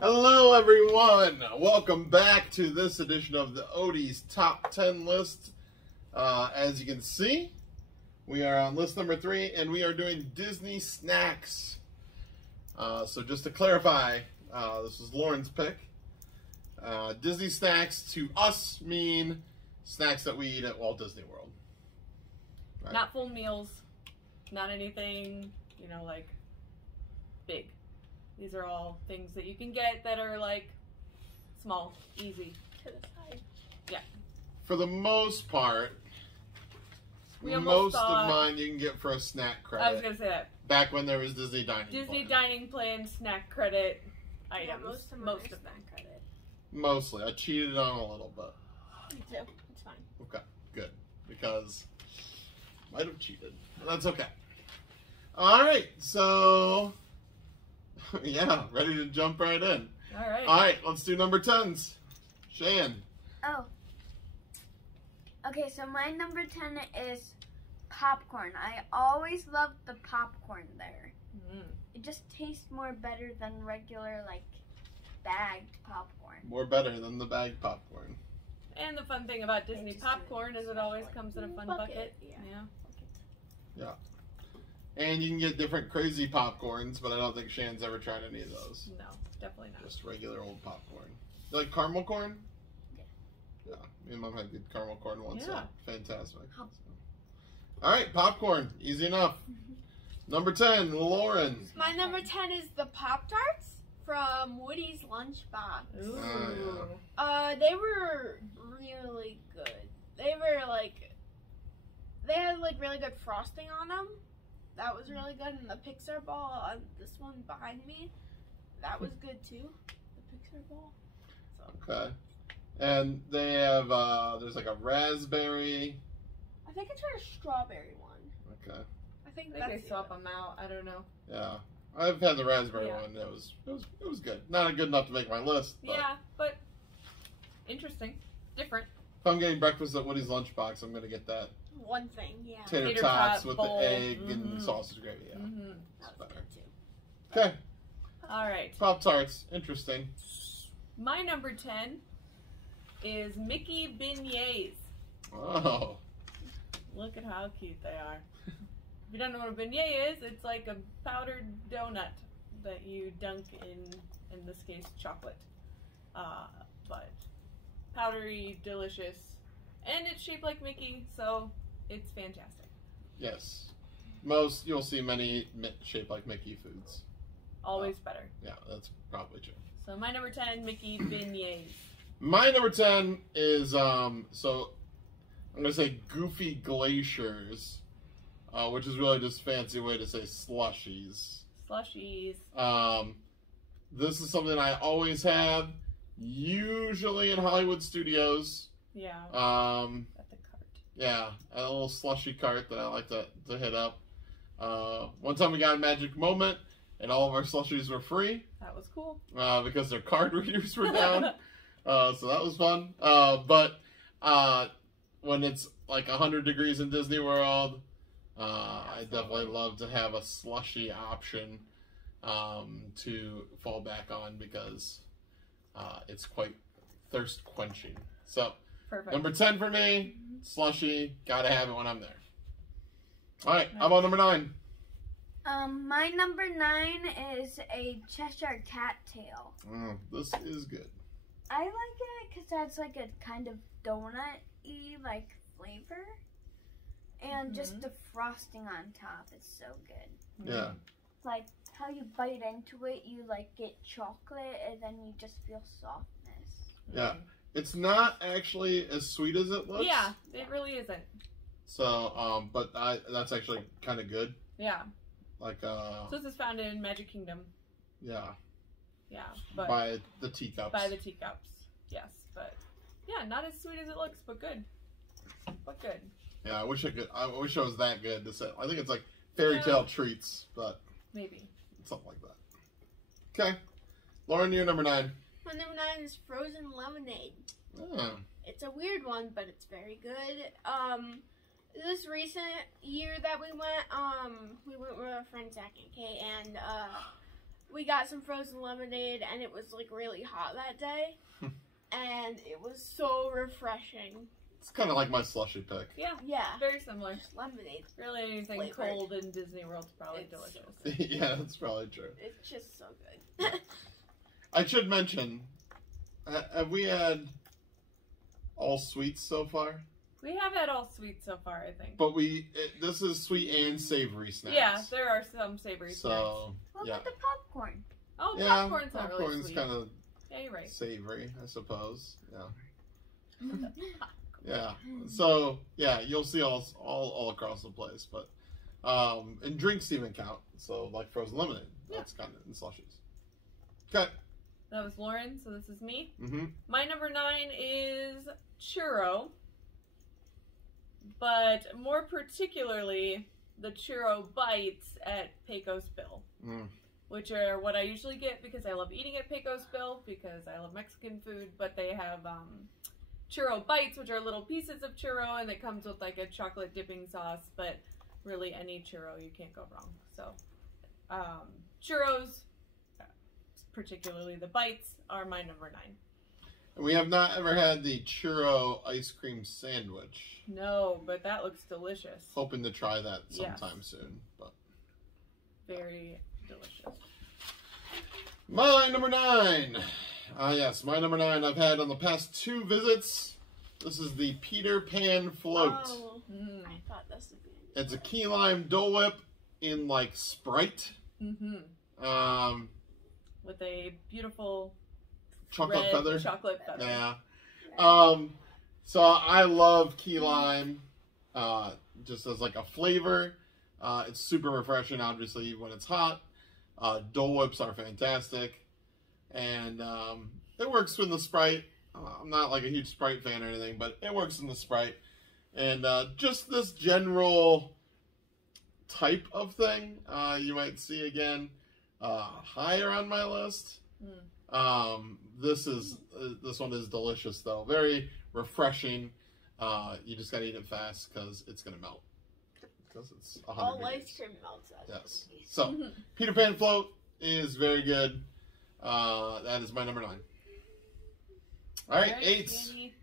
Hello everyone! Welcome back to this edition of the Odie's Top 10 list. As you can see, we are on list number 3 and we are doing Disney snacks. So just to clarify, this is Lauren's pick. Disney snacks to us mean snacks that we eat at Walt Disney World. Right? Not full meals, not anything, you know, like big. These are all things that you can get that are like small, easy. To the side. Yeah. For the most part, most of mine you can get for a snack credit. I was going to say that. Back when there was Disney Dining Disney Plan. Dining Plan snack credit items. Yeah, most of them. Credit. Mostly. I cheated on a little bit. Me too. It's fine. Okay, good. Because I might have cheated. But that's okay. Alright, so yeah, ready to jump right in. Alright, let's do number 10s. Shan. Oh. Okay, so my number 10 is popcorn. I always loved the popcorn there. Mm. It just tastes more better than regular, like, bagged popcorn. More better than the bagged popcorn. And the fun thing about Disney popcorn is it always comes in a fun bucket. Yeah. And you can get different crazy popcorns, but I don't think Shan's ever tried any of those. No, definitely not. Just regular old popcorn. You like caramel corn? Yeah. Yeah. Me and Mom had good caramel corn once. Yeah. Fantastic. Alright, popcorn. Easy enough. Number 10, Lauren. My number 10 is the Pop-Tarts from Woody's Lunchbox. Ooh. They were really good. They were like, they had like really good frosting on them. That was really good. And the Pixar ball on this one behind me, that was good too. The Pixar ball. So. Okay. And they have, there's like a raspberry. I think I tried a strawberry one. Okay. I think they swap them out. I don't know. Yeah. I've had the raspberry one. It was good. Not good enough to make my list. But Yeah, but interesting. Different. if I'm getting breakfast at Woody's Lunchbox, I'm going to get that One thing, yeah. tater tots with bowl. the egg and sausage gravy. Yeah. Mm-hmm. It's That was better. good too. Okay. All right. Pop-Tarts. Interesting. My number 10 is Mickey beignets. Oh. Look at how cute they are. If you don't know what a beignet is, it's like a powdered donut that you dunk in this case, chocolate. But powdery, delicious, and it's shaped like Mickey, so it's fantastic. Yes. You'll see many shaped like Mickey foods. Always better. Yeah, that's probably true. So my number 10, Mickey beignets. My number 10 is, so I'm going to say Goofy Glaciers, which is really just a fancy way to say slushies. Slushies. This is something I always have, usually in Hollywood Studios. Yeah. At the cart. Yeah, a little slushy cart that I like to hit up. One time we got a magic moment, and all of our slushies were free. That was cool. Because their card readers were down. So that was fun. But when it's like 100 degrees in Disney World, I definitely love to have a slushy option to fall back on because it's quite thirst quenching. So Perfect. number 10 for me, slushy, gotta have it when I'm there. All right, how about number 9? My number 9 is a Cheshire Cat tail. This is good. I like it because that's like a kind of donut-y like flavor. And just the frosting on top is so good. Yeah. Like how you bite into it, you like get chocolate and then you just feel softness. Yeah. It's not actually as sweet as it looks. Yeah, it really isn't. So, but that's actually kind of good. Yeah. Like, So this is found in Magic Kingdom. Yeah. Yeah, but By the teacups. By the teacups, yes. But yeah, not as sweet as it looks, but good. But good. Yeah, I wish I was that good to say. I think it's like fairy tale treats, but maybe something like that. Okay, Lauren, you're number 9. My number 9 is frozen lemonade. Oh. It's a weird one, but it's very good. This recent year that we went with our friend Zach and Kay, and we got some frozen lemonade, and it was like really hot that day, and it was so refreshing. It's kind of like my slushy pick. Yeah, Yeah, very similar. just lemonade. Really, anything Flavored. cold in Disney World's probably It's delicious. Yeah, that's probably true. It's just so good. I should mention, have we had all sweets so far? We have had all sweets so far, I think. But this is sweet and savory snacks. Yeah, there are some savory So, What yeah. about the popcorn? snacks. Oh, Yeah, popcorn's not really popcorn's sweet. kind of Yeah, you're right. savory, I suppose. Yeah. Yeah. So, yeah, you'll see all across the place. But, and drinks even count. So, like frozen lemonade. That's kind of in slushies. Okay. That was Lauren, so this is me. Mm-hmm. My number 9 is churro. But more particularly, the churro bites at Pecos Bill. Which are what I usually get because I love eating at Pecos Bill because I love Mexican food, but they have churro bites, which are little pieces of churro, and it comes with like a chocolate dipping sauce, but really any churro, you can't go wrong. So churros, particularly the bites, are my number 9. We have not ever had the churro ice cream sandwich. No, but that looks delicious. Hoping to try that Yes. sometime soon. But Very delicious. my number 9. Yes, my number 9 I've had on the past 2 visits. This is the Peter Pan float. Oh, I thought this would be. It's a key lime Dole Whip in like Sprite. Mm-hmm. With a beautiful Chocolate red feather. chocolate feather. Yeah. So I love key lime, just as like a flavor. It's super refreshing, obviously, when it's hot. Dole Whips are fantastic. And it works in the Sprite. I'm not like a huge Sprite fan or anything, but it works in the Sprite. And just this general type of thing you might see again higher on my list. This one is delicious though, very refreshing. You just gotta eat it fast because it's gonna melt because it's 100 All degrees. ice cream melts out. Yes. So Peter Pan float is very good. That is my number 9. All right, 8. Candy.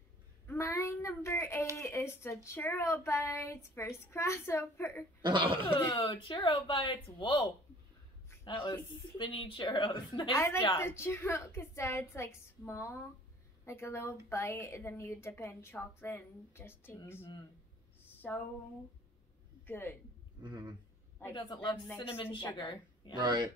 My number 8 is the churro bites first crossover. Oh, churro bites. Whoa. That was spinny churros. Nice I like job. the churro because it's like small, like a little bite, and then you dip it in chocolate and it just tastes so good. Mm-hmm. Who Like, doesn't them love mixed cinnamon together. sugar? Yeah. Right.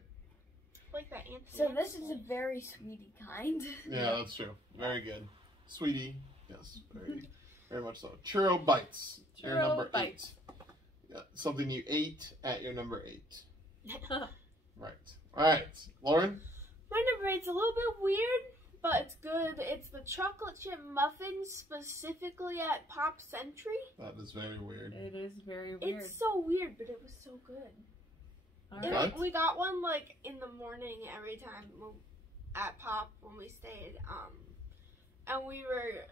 Like that Anthony. So this is a very sweetie kind. Yeah, that's true. Very good. Sweetie. Yes, very, very much so. Churro bites. Your Churro number bites. 8. Yeah, something you ate at your number 8. Right. All right, Lauren. My number 8's a little bit weird, but it's good. It's the chocolate chip muffin, specifically at Pop Century. That is very weird. It is very weird. It's so weird, but it was so good. All Okay. right. We got one like in the morning every time at Pop when we stayed, and we were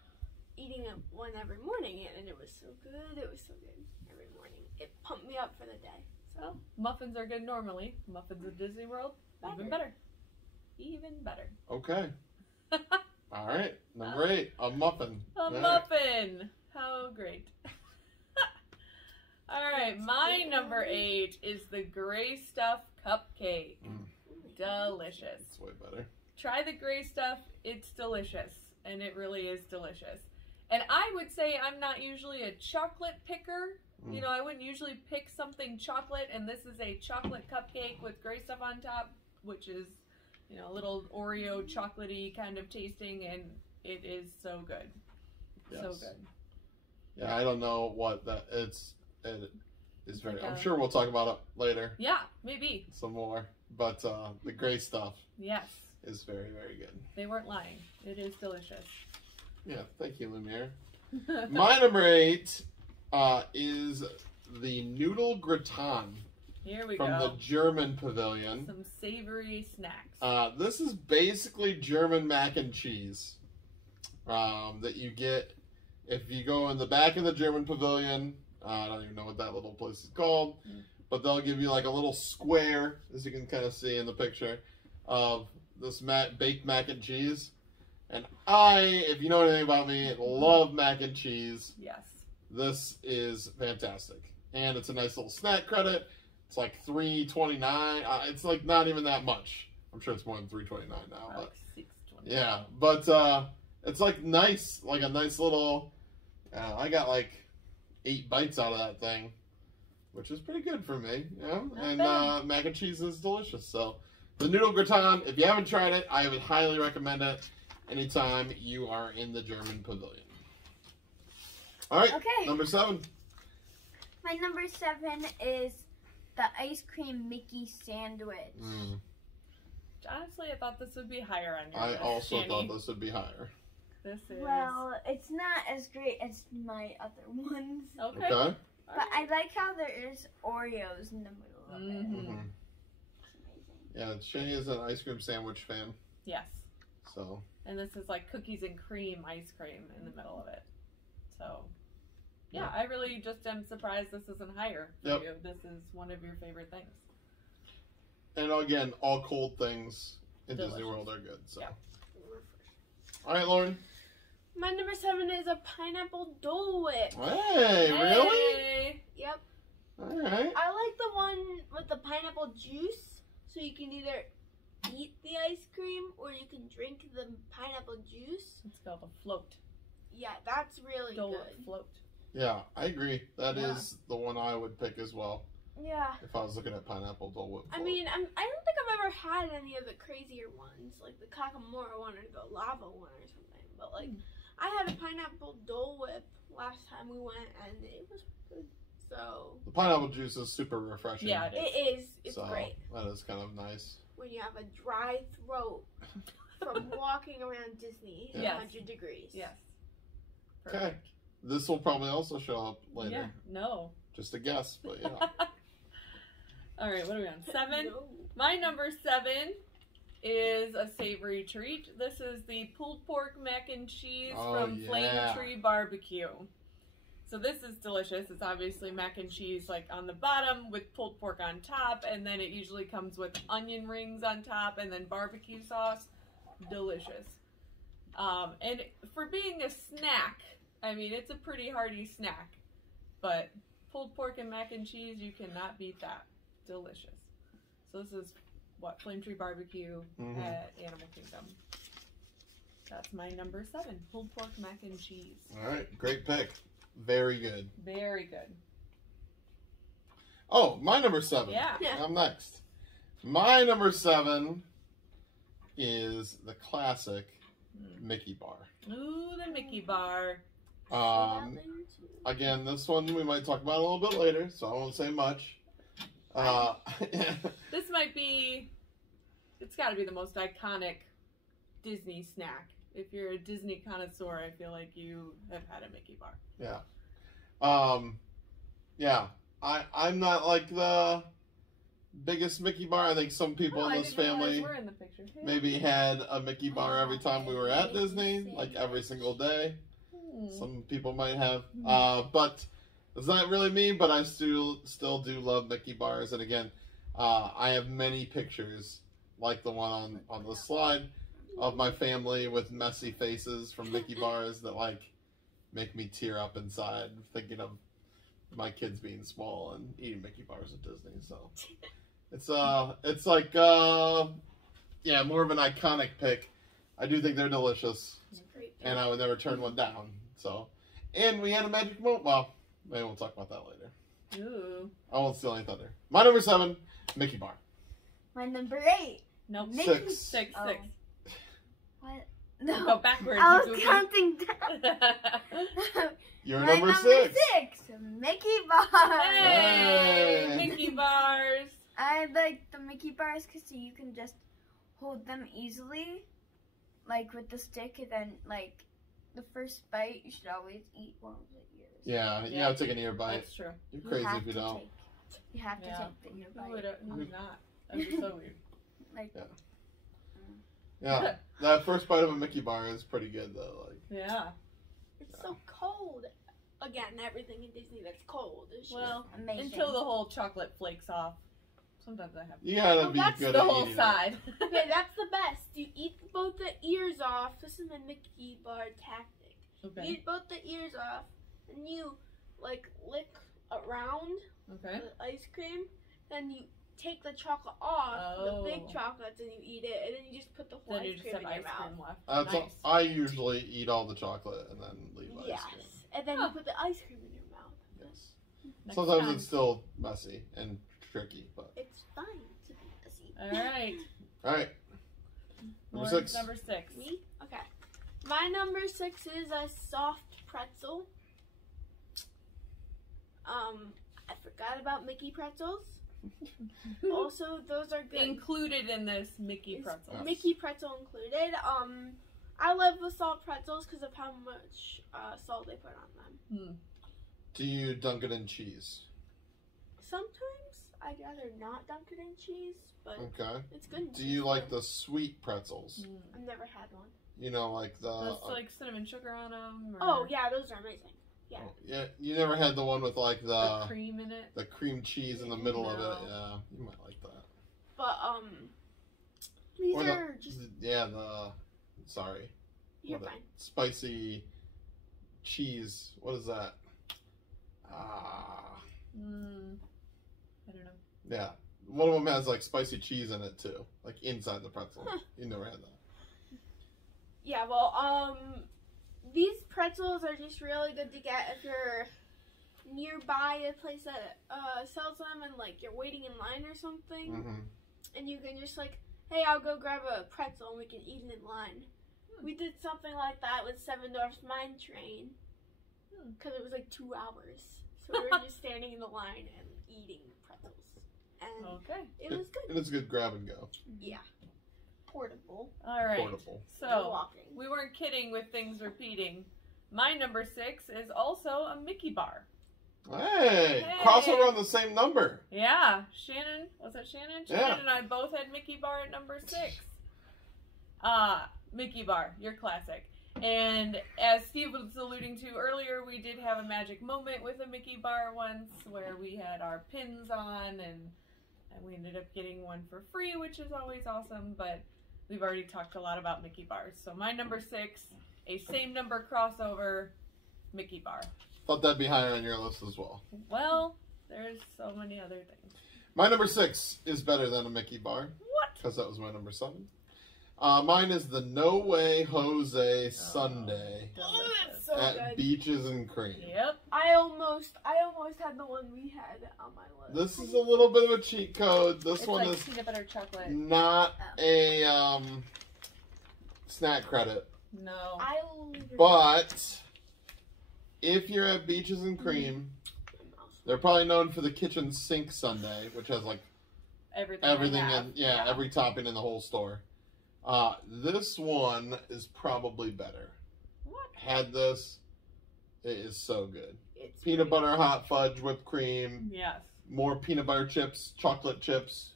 eating one every morning, and it was so good. It was so good every morning. It pumped me up for the day. So Muffins are good normally. Muffins at Disney World, even better. Even better. Okay. All right. Number 8, a muffin. A All right. muffin. How great. All right, my number 8 is the gray stuff cupcake. Delicious. It's way better. Try the gray stuff. It's delicious. And it really is delicious. And I would say I'm not usually a chocolate picker. You know, I wouldn't usually pick something chocolate, and this is a chocolate cupcake with gray stuff on top, which is, you know, a little Oreo chocolatey kind of tasting, and it is so good. Yes. So good. Yeah, I don't know what that it is very. Like I'm a- sure we'll talk about it later Yeah, maybe. some more. But the gray stuff Yes. is very, very good. They weren't lying. It is delicious. Yeah, thank you, Lumiere. My number 8 is the noodle gratin Here we from go. the German Pavilion. Some savory snacks. This is basically German mac and cheese that you get if you go in the back of the German Pavilion. I don't even know what that little place is called, but they'll give you like a little square, as you can kind of see in the picture, of this baked mac and cheese. And if you know anything about me, love mac and cheese. Yes. This is fantastic. And it's a nice little snack credit. It's like $3.29. It's like not even that much. I'm sure it's more than $3.29 now. But Like $6.29. yeah, but it's like nice, like a nice little. I got like 8 bites out of that thing, which is pretty good for me. Yeah, and mac and cheese is delicious. So the noodle gratin, if you haven't tried it, I would highly recommend it anytime you are in the German pavilion. All right, Okay. number 7. My number 7 is the ice cream Mickey sandwich. Honestly, I thought this would be higher on your I list, also Jenny. thought this would be higher. This is Well, it's not as great as my other ones. okay. Okay. But I like how there is Oreos in the middle of it. Mhm. Mhm. It's amazing. Yeah, Shani is an ice cream sandwich fan, Yes, so and this is like cookies and cream ice cream in the middle of it. So, yeah, Yeah. I really just am surprised this isn't higher for Yep. you. This is one of your favorite things. and again, all cold things in Disney Delicious. World are good. So, Yeah. all right, Lauren. My number 7 is a pineapple Dole Whip. Hey, really? Hey! Yep. All right. I like the one with the pineapple juice, so you can either eat the ice cream or you can drink the pineapple juice. It's called a float. Yeah, that's really Dole good. float. Yeah, I agree. That Yeah. is the one I would pick as well Yeah. if I was looking at pineapple Dole Whip. I mean, I don't think I've ever had any of the crazier ones, like the Kakamora one or the lava one or something. But like, I had a pineapple Dole Whip last time we went, and it was good. So the pineapple juice is super refreshing. Yeah, it is. It's so great that is kind of nice. when you have a dry throat from walking around Disney in Yes. 100 degrees. Yes. Okay. Perfect. This will probably also show up later. Yeah. No. Just a guess, but yeah. All right. What are we on? 7. No. My number 7 is a savory treat. This is the pulled pork mac and cheese from yeah. Flame Tree Barbecue. So this is delicious. It's obviously mac and cheese like on the bottom with pulled pork on top, and then it usually comes with onion rings on top and then barbecue sauce. Delicious. And for being a snack, I mean, it's a pretty hearty snack, but pulled pork and mac and cheese, you cannot beat that. Delicious. So this is what, Flame Tree Barbecue at Animal Kingdom. That's my number 7, pulled pork mac and cheese. All right, great pick. Very good. Very good. Oh, my number 7. Yeah. I'm next. My number 7 is the classic Mickey bar. Ooh, the Mickey bar. Again, this one we might talk about a little bit later, so I won't say much. This might be, it's got to be the most iconic Disney snack. If you're a Disney connoisseur, I feel like you have had a Mickey bar. Yeah. Yeah. I'm not like the biggest Mickey bar. I think some people Oh, in I this didn't realize family we're in the picture. maybe had a Mickey bar every time we were at Disney, like every single day. Some people might have. But it's not really me, but I still do love Mickey bars. And again, I have many pictures like the one on the slide of my family with messy faces from Mickey bars that like make me tear up inside thinking of my kids being small and eating Mickey bars at Disney. So it's like yeah, more of an iconic pick. I do think they're delicious, and I would never turn one down. So, and we had a magic moment. Well, maybe we'll talk about that later. Ooh. I won't steal any thunder. My number 7, Mickey bar. My number 8. Nope. Mickey. 6. Oh. 6. What? Go No. backwards. I you was goofy. counting down. You're My number 6. 6. Mickey bar. Hey, Hey. Mickey bars. I like the Mickey bars because you can just hold them easily, like with the stick, and then like the first bite, you should always eat one of the ears. Yeah, you gotta take an ear bite. That's true. You're crazy have if you to don't. You have to Yeah. take the ear Who would, bite. who would not? That would be so weird. Like, Yeah, that first bite of a Mickey bar is pretty good though. Like, Yeah. It's so cold. Again, everything in Disney that's cold is just Well, amazing. until the whole chocolate flakes off. Sometimes I have. You gotta Oh, be that's good The at whole eating side. Okay, that's the best. You eat both the ears off. This is my Mickey bar tactic. You Okay. eat both the ears off, and you like lick around Okay. the ice cream. Then you take the chocolate off, the big Oh. chocolates, and you eat it. And then you just put the whole Then you ice just cream have in your ice mouth. cream left. That's Nice. I usually eat all the chocolate and then leave ice Yes, cream. and then Huh. you put the ice cream in your mouth. Yes. Next Sometimes time. it's still messy and tricky, but It's fine to be messy. All right. all right. Number Lauren's 6. Number 6. Me? Okay. My number 6 is a soft pretzel. I forgot about Mickey pretzels. Also, those are good. Included in this Mickey Is pretzel. Yes. Mickey pretzel included. I love the salt pretzels because of how much salt they put on them. Do you dunk it in cheese? Sometimes I'd rather not dunk it in cheese, but Okay. it's good. in Do cheese you like though. the sweet pretzels? I've never had one. You know, like the. Those like cinnamon sugar on them. Or Oh yeah, those are amazing. Yeah. Oh, yeah. You never had the one with like the cream in it. the cream cheese in the middle of No. it. Yeah, you might like that. But these Or are just sorry. you're What a fine. Spicy cheese. What is that? I don't know. Yeah. One of them has like spicy cheese in it too, like inside the pretzel. Huh. You never had that. Yeah, well, these pretzels are just really good to get if you're nearby a place that sells them and like you're waiting in line or something, Mm-hmm. and you can just like, hey, I'll go grab a pretzel and we can eat it in line. We did something like that with Seven Dwarfs Mine Train because it was like 2 hours, so we were just standing in the line and eating pretzels, and Okay. it was good. And it's a good grab and go. Yeah, portable. All right. Portable. No So walking. we weren't kidding with things repeating. My number 6 is also a Mickey bar. Hey, Hey. crossover on the same number. Yeah, Shannon, was it Shannon? Yeah. Shannon and I both had Mickey bar at number 6. Mickey bar, your classic. And as Steve was alluding to earlier, we did have a magic moment with a Mickey bar once where we had our pins on and we ended up getting one for free, which is always awesome, but we've already talked a lot about Mickey bars. So my number 6, a same number crossover Mickey bar. Thought that'd be higher on your list as well. Well, there's so many other things. My number 6 is better than a Mickey bar. What? Because that was my number 7. Mine is the No Way Jose Sundae Oh, that's Delicious. so at good. Beaches and Cream. Yep. I almost had the one we had on my list. This is a little bit of a cheat code. This It's one like is peanut butter chocolate. not a snack credit. No. But if you're at Beaches and Cream, they're probably known for the kitchen sink sundae, which has like everything I have. in every topping in the whole store. This one is probably better. What? Had this, it is so good. It's Peanut pretty- butter, hot fudge, whipped cream, Yes. more peanut butter chips, chocolate chips.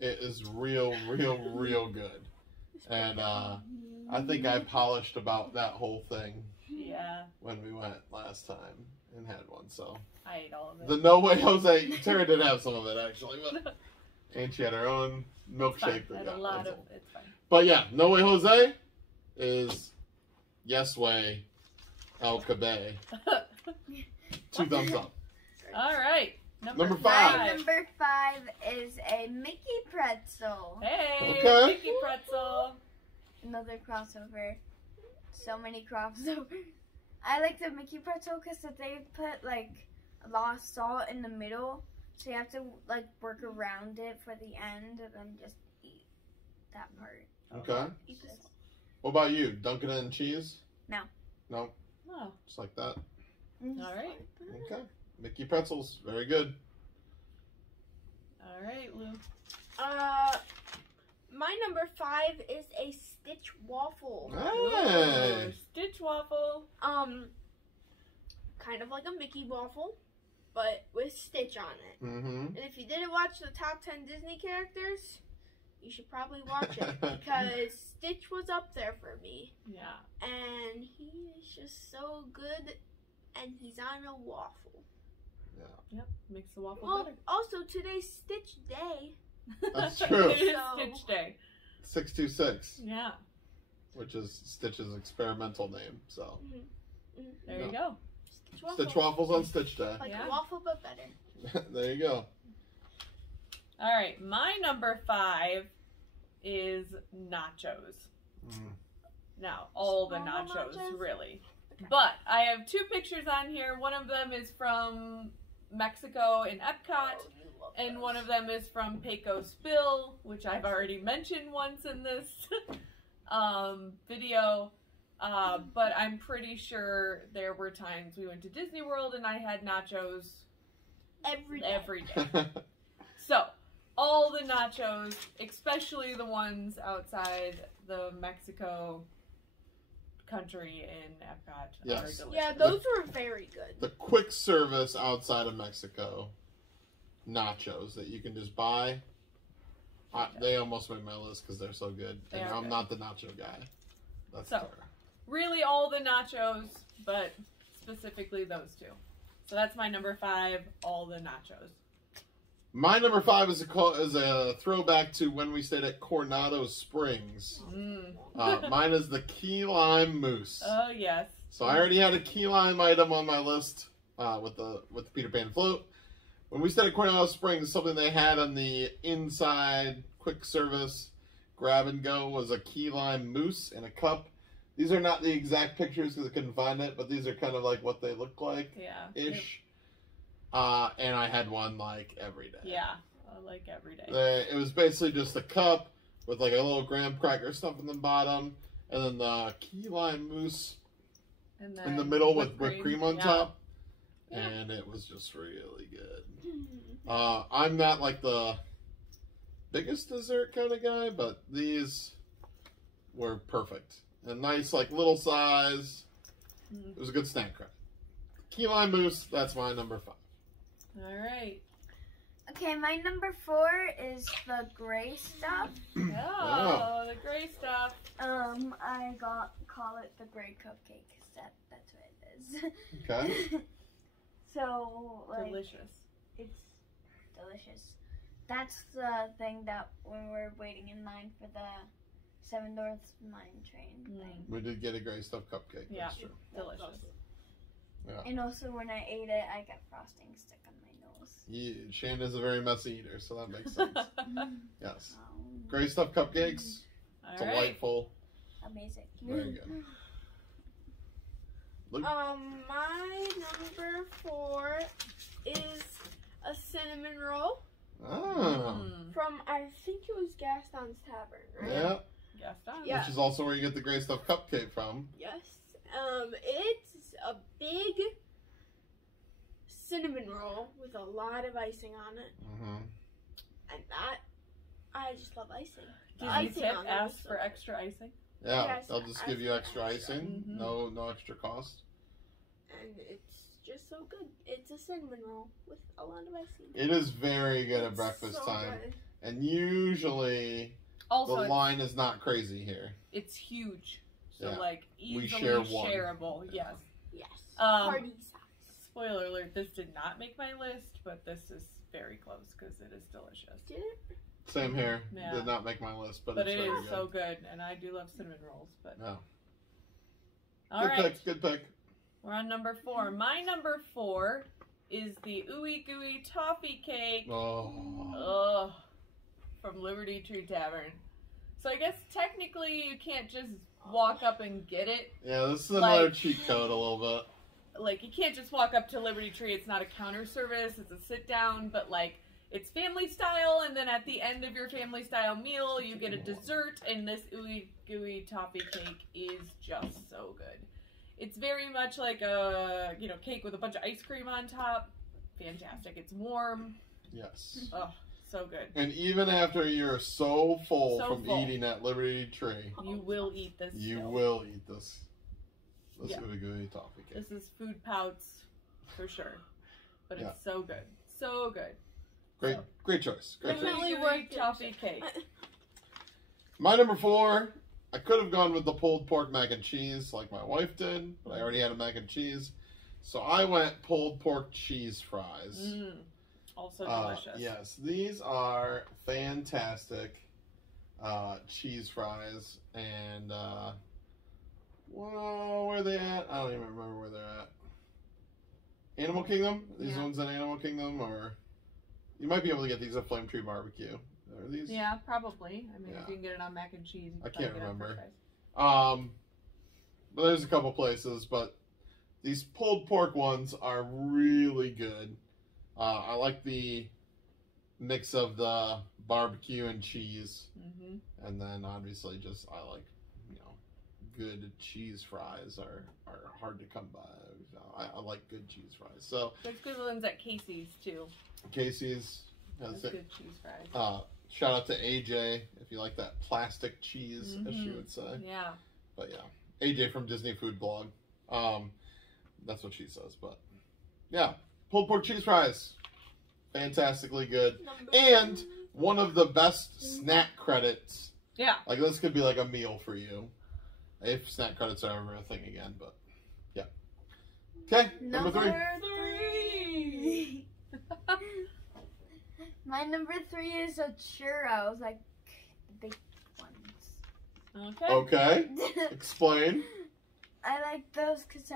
It is real good. it's pretty And good. I think I polished about that whole thing Yeah. when we went last time and had one. So I ate all of it. the No Way Jose, Tara did have some of it actually, but and she had her own It's milkshake. fine. I that had got a lot of. canceled. It's fine. But yeah, No Way Jose is Yes Way El Cabe. 2 thumbs up. All right. Number My 5. number 5 is a Mickey pretzel. Hey. Okay. Mickey pretzel. Another crossover. So many crossovers. I like the Mickey pretzel because they put like a lot of salt in the middle, so you have to like work around it for the end and then just eat that part. Okay. Eat this. What about you? Dunk it in cheese? No. No, Oh. just like that. All right. Okay. Mickey pretzels, very good. All right, Lou. My number 5 is a Stitch waffle. Hey. Ooh, Stitch waffle. Kind of like a Mickey waffle, but with Stitch on it. Mm-hmm. And if you didn't watch the top 10 Disney characters, you should probably watch it because Stitch was up there for me. Yeah. And he is just so good, and he's on a waffle. Yep, makes the waffle Well, better. also today's Stitch Day. That's true. It is So- Stitch Day. 626, Yeah, which is Stitch's experimental name. So there you go. Stitch waffle. Stitch waffles on Stitch Day. Like Yeah. a waffle, but better. There you go. All right, my number 5 is nachos. Now, all the Small nachos, nachos? really. But I have 2 pictures on here. One of them is from Mexico in Epcot, Oh, you love and those. one of them is from Pecos Bill, which I've already mentioned once in this video. But I'm pretty sure there were times we went to Disney World and I had nachos every day. every day. So, all the nachos, especially the ones outside the Mexico country in Epcot, Yes. are delicious. Yeah, those were very good. The quick service outside of Mexico nachos that you can just buy. They almost made my list because they're so good. They And are I'm good. not the nacho guy. That's So, fair. Really all the nachos, but specifically those 2. So that's my number 5, all the nachos. My number 5 is a throwback to when we stayed at Coronado Springs. Mine is the key lime mousse. Oh, yes. So I already had a key lime item on my list with the Peter Pan float. When we stayed at Coronado Springs, something they had on the inside quick service grab and go was a key lime mousse in a cup. These are not the exact pictures because I couldn't find it, but these are kind of like what they look like Yeah. ish. And I had one like every day. Yeah. Like every day. It was basically just a cup with like a little graham cracker stuff in the bottom, and then the key lime mousse And in the then middle with whipped cream on Yeah. top. Yeah. And it was just really good. I'm not like the biggest dessert kind of guy, but these were perfect. And nice, like little size. It was a good snack crack. Key lime mousse, that's my number 5. All right. Okay, my number 4 is the gray stuff. Oh, the gray stuff. I call it the gray cupcake. 'Cause that's what it is. Okay. So like Delicious. it's delicious. That's the thing that when we're waiting in line for the Seven Dwarfs Mine Train thing. We did get a gray stuffed cupcake. Yeah. That's true. Delicious. And also when I ate it, I got frosting stuck on my nose. Shane is a very messy eater, so that makes sense. Yes. Um, Gray stuffed cupcakes, All right. delightful. Amazing. Very good. Luke? My number 4 is a cinnamon roll Ah. from, I think it was Gaston's Tavern, right? Yeah. Gaston. Yeah. Which is also where you get the gray stuffed cupcake from. Yes. It's a big cinnamon roll with a lot of icing on it, Mm-hmm. and I just love icing. Did I you think tip on ask those for are- extra icing? Yeah, Yes, they'll just I give you think extra extra. icing. Mhm. No extra cost. And it's just so good. It's a cinnamon roll with a lot of icing. It is very good at It's breakfast so time. good. And usually Also, the line is not crazy here. it's huge. So, Yeah. like, easily share one. shareable. Yes. Yes. Um, Party size. Spoiler alert, this did not make my list, but this is very close because it is delicious. Did it? Same here. Yeah. Did not make my list, but But it's it very is good. so good, and I do love cinnamon rolls. But Yeah. all Good right, pick. Good pick. we're on number 4. My number 4 is the Ooey Gooey Toffee Cake. Oh. From Liberty Tree Tavern. So I guess technically you can't just walk up and get it. Yeah, this is another Like- cheat code a little bit. Like, you can't just walk up to Liberty Tree. It's not a counter service. It's a sit down, but like, it's family style, and then at the end of your family style meal, you get a dessert, and this Ooey Gooey Toffee Cake is just so good. It's very much like a, cake with a bunch of ice cream on top. Fantastic. It's warm. Yes. Oh, so good. And even after you're so full So from full. eating at Liberty Tree, You will eat this. you still. will eat this. This Yeah. Ooey Gooey toffee cake. This is food pouts for sure. But Yeah. it's so good. So good. Great, So, great choice. Great choice. Definitely worth toffee cake. My number 4, I could have gone with the pulled pork mac and cheese like my wife did, but I already had a mac and cheese. So I went pulled pork cheese fries. Also delicious. Yes, these are fantastic cheese fries. And, well, where are they at? I don't even remember where they're at. Animal Kingdom? These ones at Animal Kingdom? Or you might be able to get these at Flame Tree Barbecue. Are these? Yeah, probably. I mean, if you can get it on mac and cheese, you I can can't get it on remember. french fries. But there's a couple places, but these pulled pork ones are really good. I like the mix of the barbecue and cheese, and then obviously just I like, you know, good cheese fries are hard to come by. I like good cheese fries. So there's good ones at Casey's too. Casey's has good cheese fries. Shout out to AJ if you like that plastic cheese, as she would say. Yeah. But yeah, AJ from Disney Food Blog. That's what she says. But yeah, pulled pork cheese fries, fantastically good, and one of the best snack credits. Yeah. Like this could be like a meal for you, if snack credits are ever a thing again. But yeah. Okay, number three. My number 3 is a churros, like the big ones. Okay. Okay. Explain. I like those because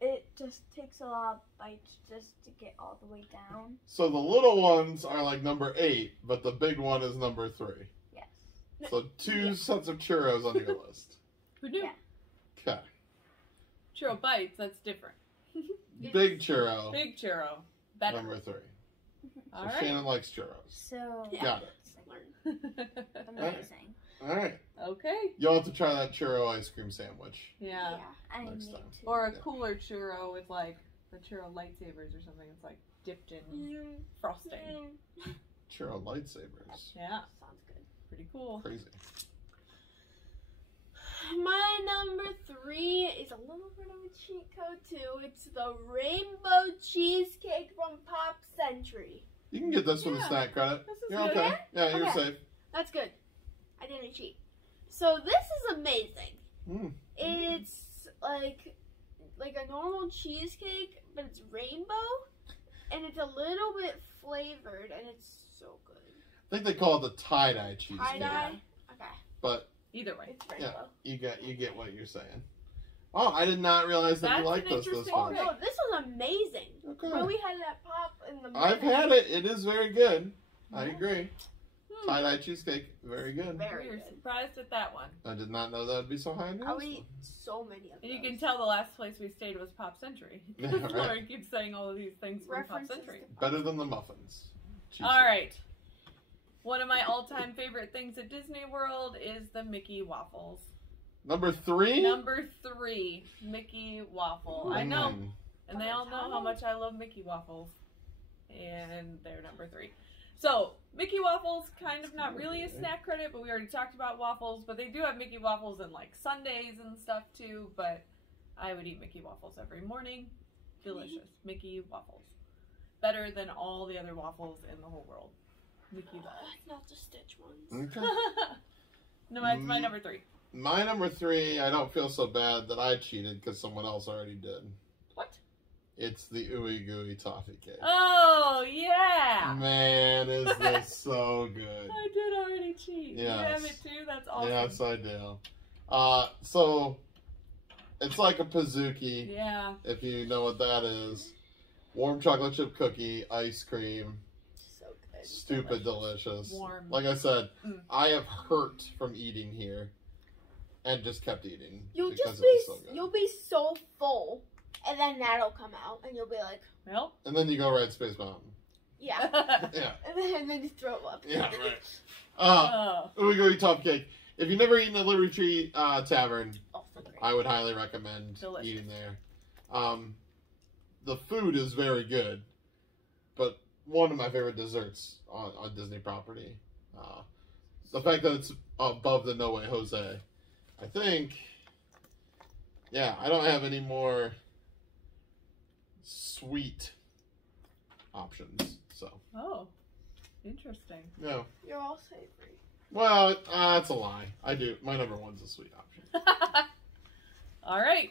it just takes a lot of bites just to get all the way down. So the little ones are like number 8, but the big one is number 3. Yes. So 2 sets of churros on your list. Who knew? Yeah. Okay. Churro bites, that's different. Big churro. Big churro. Better. Number 3. All So right. Shannon likes churros. So Got it. amazing. All right. Okay. You'll have to try that churro ice cream sandwich. Yeah. I Next need time. to. Or a cooler churro with like the churro lightsabers or something. It's like dipped in frosting. Churro lightsabers. Yeah. Sounds good. Pretty cool. Crazy. My number 3 is a little bit of a cheat code too. It's the rainbow cheesecake from Pop Century. You can get this with a Yeah. snack credit. This is You're good. okay. Yeah, you're Okay. safe. That's good. I didn't cheat. So this is amazing. It's like a normal cheesecake, but it's rainbow, and it's a little bit flavored, and it's so good. I think they call it the tie-dye cheesecake. Tie-dye? Okay. But Either way. It's rainbow. you get what you're saying. Oh, I did not realize that That's you like an this interesting Oh much. no, this was amazing. Okay. When we had that pop in the I've had it. It is very good. I agree. Hmm. Tie-dye cheesecake, very good. Very You're good. surprised at that one. I did not know that would be so high. I would eat so many of And those. you can tell the last place we stayed was Pop Century. Yeah, Because right. Lauren keeps saying all of these things from Pop References Century. to Pop Better than the muffins. Cheesecake. All right. One of my all-time favorite things at Disney World is the Mickey waffles. Number 3? Number 3, Mickey waffle. I know, Mm. and they all know how much I love Mickey waffles. And they're number 3. So, Mickey waffles, kind of not really a snack credit, but we already talked about waffles. But they do have Mickey waffles in like Sundays and stuff too. But I would eat Mickey waffles every morning. Delicious. Mickey waffles. Better than all the other waffles in the whole world. Mickey waffles. Not the Stitch ones. Okay. No, it's my number 3. My number 3, I don't feel so bad that I cheated because someone else already did. What? It's the Ooey Gooey Toffee Cake. Oh, yeah! Man, is this so good. I did already cheat. You have Yes. it too? That's awesome. Yes, I do. So, it's like a Pizookie, Yeah. if you know what that is. Warm chocolate chip cookie, ice cream, So good. stupid delicious. Warm. Like I said, Mm. I have hurt from eating here and just kept eating You'll because just it be was so good. you'll be so full, and then that'll come out, and you'll be like, Well. And then you go ride Space Mountain. yeah, Yeah, and then you throw up. yeah, right. Oh. Ooey Gooey Toffee Cake. If you've never eaten at Liberty Tree Tavern, Also great. I would highly recommend Delicious. eating there. The food is very good, but one of my favorite desserts on Disney property. The fact that it's above the No Way Jose. I think, yeah, I don't have any more sweet options. So, Oh. Interesting. no. You're all savory. Well, that's a lie. I do. My number 1's a sweet option. All right.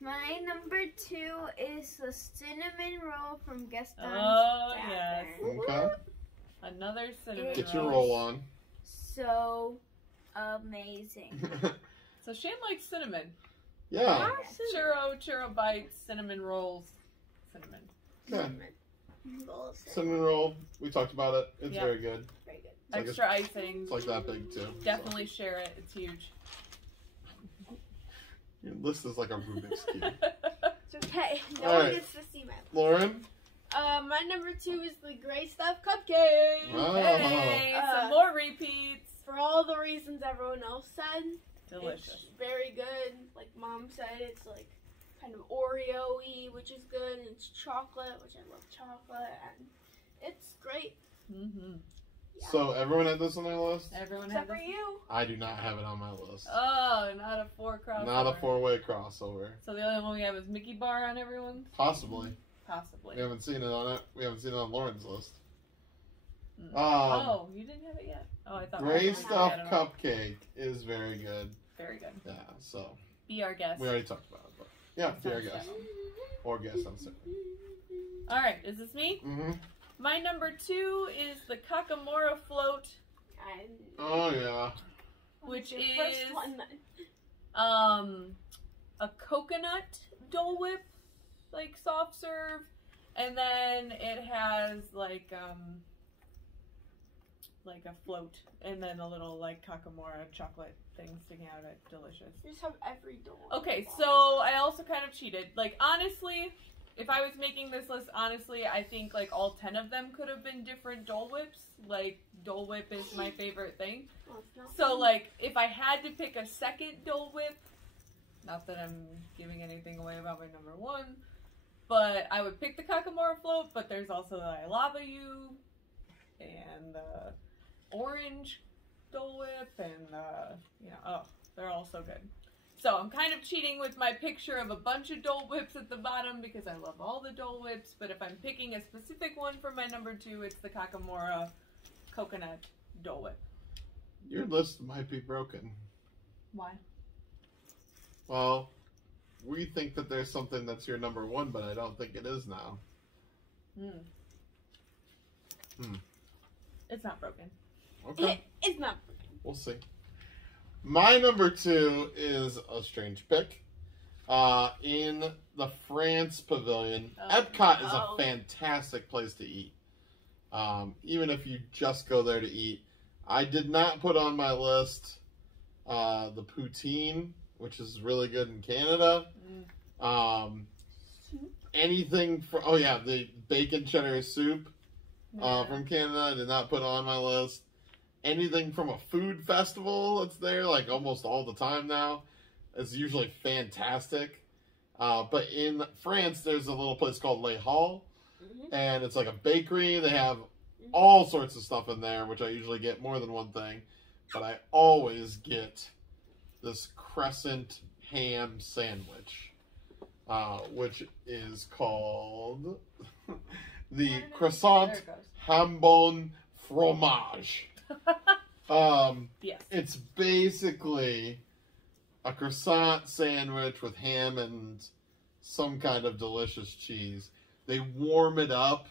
My number 2 is the cinnamon roll from Gaston's Oh, Tavern. yes. Okay. Another cinnamon Get roll. your roll on. So amazing. So Shane likes cinnamon. Yeah. Churro bites, cinnamon rolls. Cinnamon. Okay. Rolls. Cinnamon roll. We talked about it. It's Yeah. very good. Very good. It's like Extra icing. It's like that big too. Definitely share it. It's huge. Your list is like a Rubik's Cube. It's okay. No All one right. gets to see my list. Lauren? My number 2 is the Gray Stuff Cupcake. Oh. Hey, some more repeats. For all the reasons everyone else said. Delicious. It's very good. Like Mom said, it's like kind of Oreo-y, which is good. And it's chocolate, which I love chocolate. And it's great. Mm-hmm. Yeah. So everyone had this on their list? Everyone Except had for this. you. I do not have it on my list. Oh, not a 4 crossover. Not a 4-way crossover. So the only one we have is Mickey Bar on everyone's? Possibly. Possibly. We haven't seen it on it. We haven't seen it on Lauren's list. Mm. Um, Oh, you didn't have it yet? Oh, I thought Gray we Stuff had it on. Cupcake is very good. Very good. Yeah, so Be our guest. we already talked about it. But yeah, be our Sounds guest. good. Or guest, I'm sorry. Alright, is this me? Mm-hmm. My number 2 is the Kakamora Float, And Oh, yeah. which your is first one then. a coconut Dole Whip, like soft serve, and then it has like a float, and then a little like Kakamora chocolate thing sticking out of it. Delicious. You just have every Dole. Okay, so I also kind of cheated. Like, honestly, if I was making this list, honestly, I think like all 10 of them could have been different Dole Whips. Like, Dole Whip is my favorite thing. Well, it's not So, fun. like, if I had to pick a second Dole Whip, not that I'm giving anything away about my number 1, but I would pick the Kakamora Float, but there's also the I Lava You, and the orange Dole Whip, and oh, they're all so good. So I'm kind of cheating with my picture of a bunch of Dole Whips at the bottom because I love all the Dole Whips, but if I'm picking a specific one for my number 2, it's the Kakamora Coconut Dole Whip. Your list might be broken. Why? Well, we think that there's something that's your number 1, but I don't think it is now. It's not broken. Okay. It's not. We'll see. My number 2 is a strange pick. In the France Pavilion, Oh, Epcot is no. a fantastic place to eat. Even if you just go there to eat. I did not put on my list the poutine, which is really good in Canada. Anything for the bacon cheddar soup from Canada, I did not put on my list. Anything from a food festival that's there, like almost all the time now, is usually fantastic. But in France, there's a little place called Les Halles, and it's like a bakery. They have all sorts of stuff in there, which I usually get more than one thing. But I always get this crescent ham sandwich, which is called the croissant There it goes. Jambon fromage. Yes. It's basically a croissant sandwich with ham and some kind of delicious cheese. They warm it up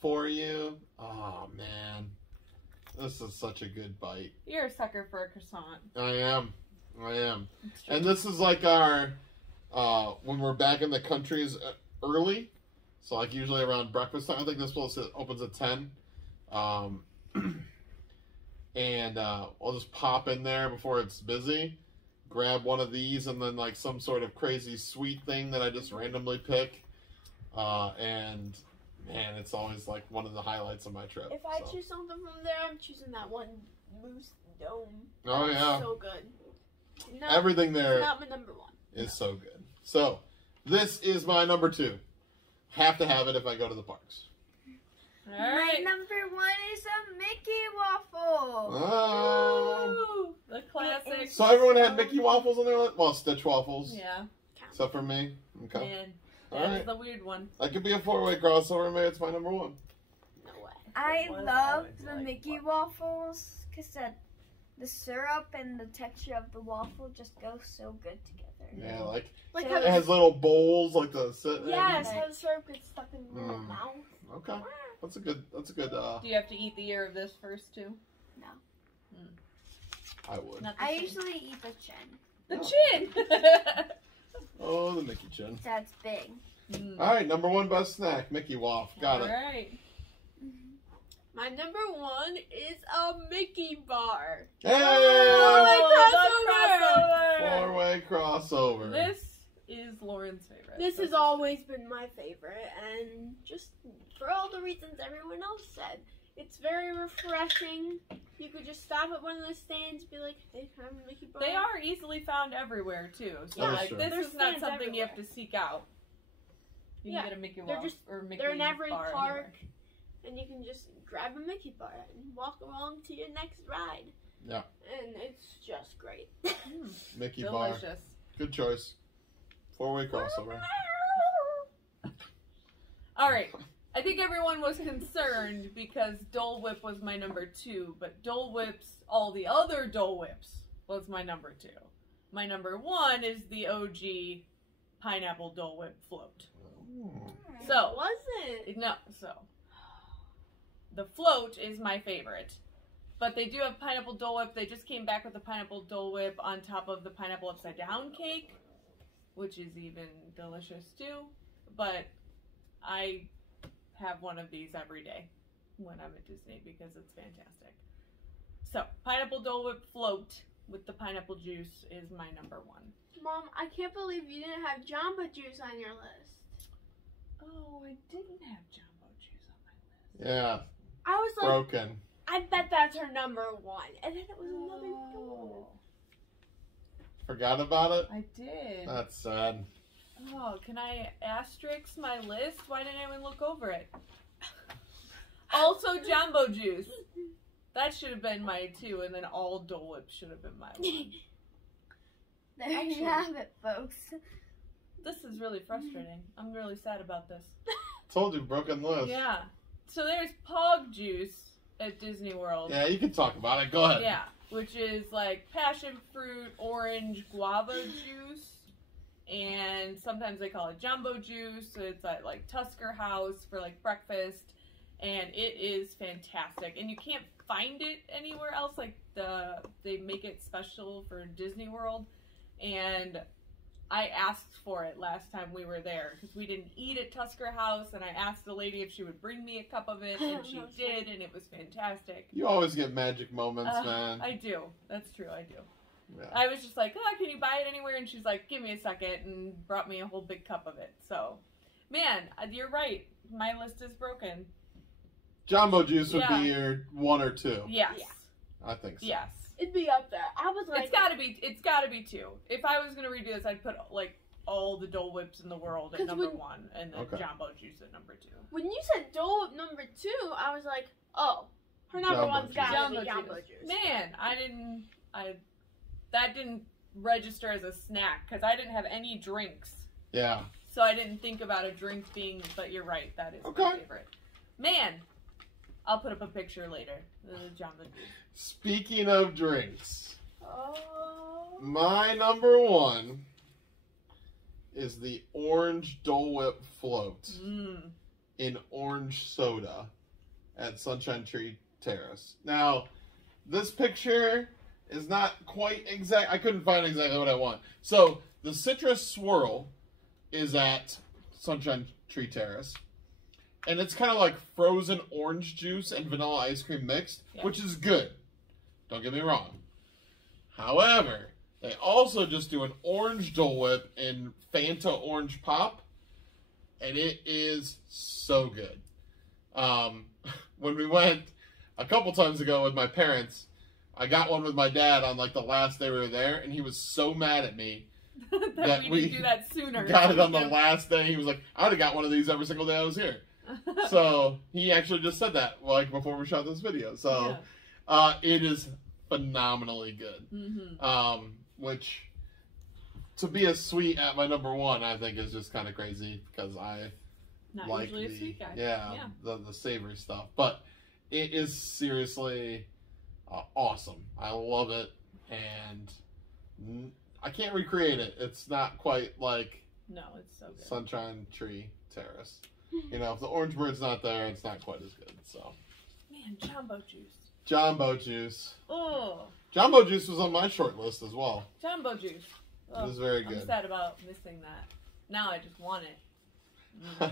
for you. Oh, man. This is such a good bite. You're a sucker for a croissant. I am. It's true. And this is like our, when we're back in the countries early. So like usually around breakfast time. I think this place opens at 10. And I'll just pop in there before it's busy. Grab one of these and then like some sort of crazy sweet thing that I just randomly pick. And man, it's always like one of the highlights of my trip. If I so. choose something from there, I'm choosing that one moose dome. Oh, That's yeah. so good. No, Everything it's there not my number 1. is so good. So, this is my number 2. Have to have it if I go to the parks. All My right. number 1 is a Mickey waffle. Oh. Woo! The classic. So everyone had Mickey waffles on their list? Well, Stitch waffles. Yeah. Except for me. Okay. Man, All that's right. the weird one. That could be a 4-way crossover. Maybe it's my number 1. No way. I was love always the like Mickey what? waffles because the syrup and the texture of the waffle just go so good together. Yeah, like Like it has little bowls like the sit in. yes, how the syrup gets stuck in your Mm. mouth. Okay, that's a good. Do you have to eat the ear of this first too? I would. Not the I chin. usually eat the chin. The Oh. chin. Oh, the Mickey chin. That's big. All right, number one best snack, Mickey Waffle. Got All it. right. My number one is a Mickey bar. Hey! Oh, Four-way crossover. This is Lauren's favorite. This has always been my favorite, and just for all the reasons everyone else said. It's very refreshing. You could just stop at one of the stands, be like, "Hey, can I have a Mickey bar?" They are easily found everywhere too. So Yeah, like sure. this There's is not stands something you have to everywhere. seek out. You Yeah, can get a Mickey they're Waffle just- or Mickey They're in every bar park, anywhere. and you can just grab a Mickey bar and walk along to your next ride. Yeah. And it's just great. Mickey bar. Delicious. Good choice. Four-way crossover. All right. I think everyone was concerned because Dole Whip was my number 2, but Dole Whips, all the other Dole Whips, was my number 2. My number 1 is the OG pineapple Dole Whip float. So, Was it? no, so the float is my favorite. But they do have pineapple Dole Whip. They just came back with the pineapple Dole Whip on top of the pineapple upside down cake, which is even delicious too. But I have one of these every day when I'm at Disney because it's fantastic. So, pineapple Dole Whip float with the pineapple juice is my number 1. Mom, I can't believe you didn't have Jamba Juice on your list. Oh, I didn't have jumbo juice on my list. Yeah, I was like, broken. I bet that's her number 1. And then it was another Dole. Oh, Forgot about it? I did. That's sad. Oh, can I asterisk my list? Why didn't anyone look over it? Also, jumbo juice. That should have been my 2, and then all Dole Whip should have been my 1. There you have it, folks. This is really frustrating. I'm really sad about this. Told you, broken list. Yeah. So there's Pog juice at Disney World. Yeah, you can talk about it. Go ahead. Yeah, which is like passion fruit, orange, guava juice. And sometimes they call it jumbo juice. It's at like Tusker House for like breakfast. And it is fantastic. And you can't find it anywhere else. Like they make it special for Disney World. And I asked for it last time we were there because we didn't eat at Tusker House, and I asked the lady if she would bring me a cup of it, and she did, and it was fantastic. You always get magic moments, man. I do. That's true. I do. Yeah. I was just like, "Oh, can you buy it anywhere?" And she's like, "Give me a second," and brought me a whole big cup of it. So, man, you're right. My list is broken. Jumbo juice would Yeah. be your 1 or 2. Yes. Yeah. I think so. Yes. It'd be up there. I was like, It's gotta be 2. If I was gonna redo this, I'd put like all the Dole Whips in the world at 'Cause number when- 1, and then Okay. Jumbo Juice at number 2. when you said Dole Whip number 2, I was like, oh, her number Jumbo 1's gotta Jumbo be Jumbo juice. Juice. Man, that didn't register as a snack because I didn't have any drinks, Yeah. so I didn't think about a drink being. But you're right, that is my Okay. favorite. Man, I'll put up a picture later. The Jumbo Juice. Speaking of drinks, Oh. my number 1 is the orange Dole Whip float Mm. in orange soda at Sunshine Tree Terrace. Now, this picture is not quite exact. I couldn't find exactly what I want. So, the citrus swirl is at Sunshine Tree Terrace. And it's kind of like frozen orange juice and vanilla ice cream mixed, Yeah. which is good. Don't get me wrong. However, they also just do an orange Dole Whip in Fanta Orange Pop, and it is so good. When we went a couple times ago with my parents, I got one with my dad on like the last day we were there, and he was so mad at me. that we need to do that sooner. Got it on the last day. He was like, I would have got one of these every single day I was here. So he actually just said that like before we shot this video. So it is phenomenally good. Mm-hmm. Which to be a sweet at my number 1, I think is just kind of crazy because I Not like usually a sweet guy. the savory stuff. But it is seriously Awesome. I love it, and I can't recreate it. It's not quite like No, it's so good. Sunshine Tree Terrace. You know, if the orange bird's not there, it's not quite as good. So, Man, jumbo juice. Jumbo Juice. Oh, Jumbo Juice was on my short list as well. jumbo juice. It was very good. I'm sad about missing that. Now I just want it.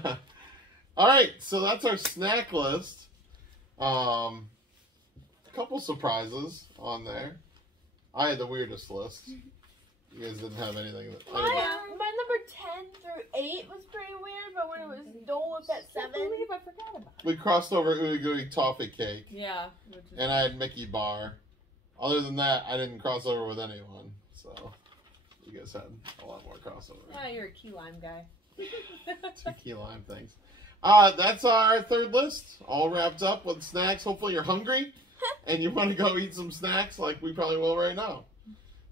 All right, so that's our snack list. A couple surprises on there. I had the weirdest list. You guys didn't have anything that. My number 10 through 8 was pretty weird, but when it was Dole was at 7. I believe I forgot about it. We crossed over Ooey Gooey Toffee Cake, Yeah. and I had Mickey Bar. Other than that, I didn't cross over with anyone. So you guys had a lot more crossover. Yeah, you're a key lime guy. 2 key lime things. That's our third list, all wrapped up with snacks. Hopefully you're hungry and you want to go eat some snacks like we probably will right now.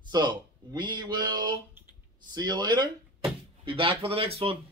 So we will see you later. Be back for the next one.